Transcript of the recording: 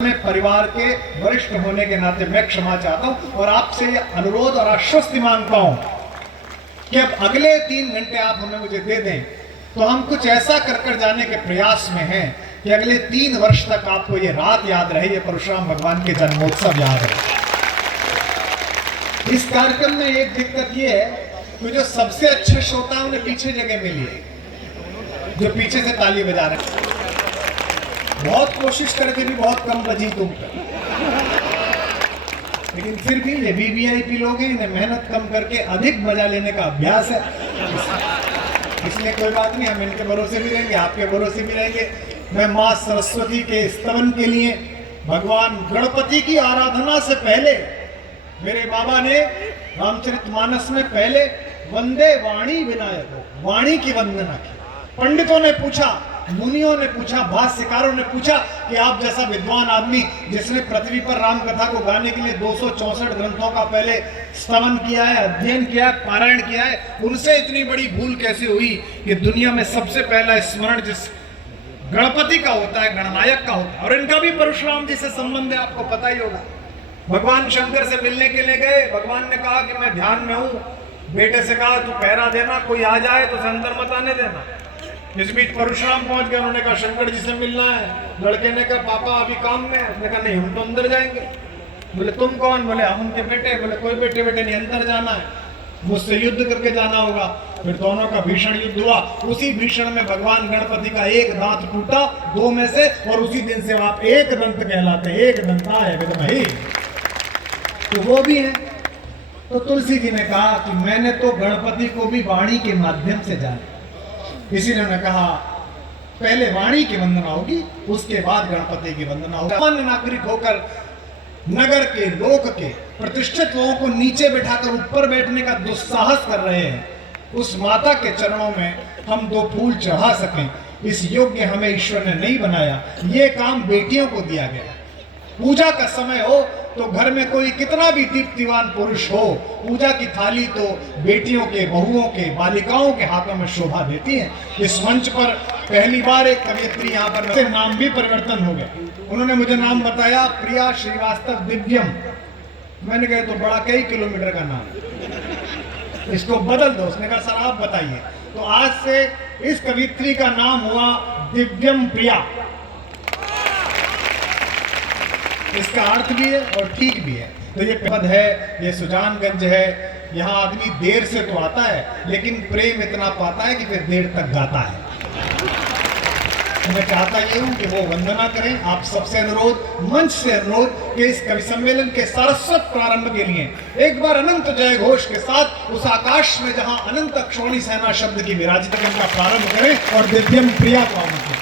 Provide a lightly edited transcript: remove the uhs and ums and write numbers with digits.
मैं परिवार के वरिष्ठ होने के नाते मैं क्षमा चाहता हूं और आपसे ये अनुरोध और आश्वस्ति मांगता हूं कि अब अगले 3 घंटे आप हमें मुझे दे दें तो हम कुछ ऐसा कर जाने के प्रयास में हैं कि अगले 3 वर्ष तक आपको ये रात याद रहे, ये परशुराम भगवान के जन्मोत्सव याद रहे। इस कार्यक्रम में एक दिक्कत ये है कि जो सबसे अच्छे श्रोता हैं उन्हें पीछे जगह मिली है, जो पीछे से ताली बजा रहे हैं। बहुत कोशिश करके भी बहुत कम बजी तुम पर, लेकिन फिर भी ये वीवीआईपी लोग हैं, इन्हें मेहनत कम करके अधिक बजा लेने का अभ्यास है। इसलिए कोई बात नहीं, हम इनके भरोसे भी रहेंगे, आपके भरोसे भी रहेंगे। मैं माँ सरस्वती के स्तवन के लिए, भगवान गणपति की आराधना से पहले मेरे बाबा ने रामचरितमानस में पहले वंदे वाणी विनायक, वाणी की वंदना की। पंडितों ने पूछा, मुनियों ने पूछा, भाष्यकारों ने पूछा कि आप जैसा विद्वान आदमी जिसने पृथ्वी पर राम कथा को गाने के लिए 264 ग्रंथों का पहले स्तवन किया है, अध्ययन किया है, पारायण किया है, उनसे इतनी बड़ी भूल कैसे हुई कि दुनिया में सबसे पहला स्मरण जिस गणपति का होता है, गणनायक का होता है। और इनका भी परशुराम जी से संबंध है, आपको पता ही होगा। भगवान शंकर से मिलने के लिए गए, भगवान ने कहा कि मैं ध्यान में हूँ। बेटे से कहा तू पहरा देना, कोई आ जाए तो उसे अंदर मत आने देना। इस बीच परशुराम पहुंच गए, उन्होंने कहा शंकर जी से मिलना है। लड़के ने कहा पापा अभी काम में है। उसने कहा नहीं, हम तो अंदर जाएंगे। बोले तुम कौन? बोले हम उनके बेटे। बोले कोई बेटे बेटे नहीं, अंदर जाना है, मुझसे युद्ध करके जाना होगा। फिर दोनों का भीषण युद्ध हुआ। उसी भीषण में भगवान गणपति का एक दांत टूटा 2 में से, और उसी दिन से आप एक दंत कहलाते, एक दंता है विद्महे। तो वो भी है। तो तुलसी जी ने कहा कि मैंने तो गणपति को भी वाणी के माध्यम से जाना, इसीलिए ने कहा पहले वाणी की वंदना होगी, उसके बाद गणपति की वंदना होगी। सामान्य नागरिक होकर नगर के, लोक के प्रतिष्ठित लोगों को नीचे बैठाकर ऊपर बैठने का दुस्साहस कर रहे हैं, उस माता के चरणों में हम 2 फूल चढ़ा सकें, इस योग्य हमें ईश्वर ने नहीं बनाया। ये काम बेटियों को दिया गया। पूजा का समय हो तो घर में कोई कितना भी दीप्तिवान पुरुष हो, पूजा की थाली तो बेटियों के, बहुओं के, बालिकाओं के हाथों में शोभा देती है। इस मंच पर पहली बार एक कवयित्री यहाँ पर, से नाम भी परिवर्तन हो गया। उन्होंने मुझे नाम बताया, प्रिया श्रीवास्तव दिव्यम। मैंने कहा तो बड़ा कई किलोमीटर का नाम, इसको बदल दो। उसने कहा सर आप बताइए। तो आज से इस कवयित्री का नाम हुआ दिव्यम प्रिया। इसका अर्थ भी है और ठीक भी है। तो ये पद है, ये सुजानगंज है। यहाँ आदमी देर से तो आता है, लेकिन प्रेम इतना पाता है कि फिर देर तक गाता है। तो मैं चाहता ये हूँ कि वो वंदना करें। आप सबसे अनुरोध, मंच से अनुरोध कि इस कवि सम्मेलन के सारस्वत प्रारंभ के लिए एक बार अनंत जय घोष के साथ उस आकाश में जहाँ अनंत अक्षौणी सेना शब्द की विराजित का प्रारंभ करें और दिव्यम प्रिया को आमंत्रित।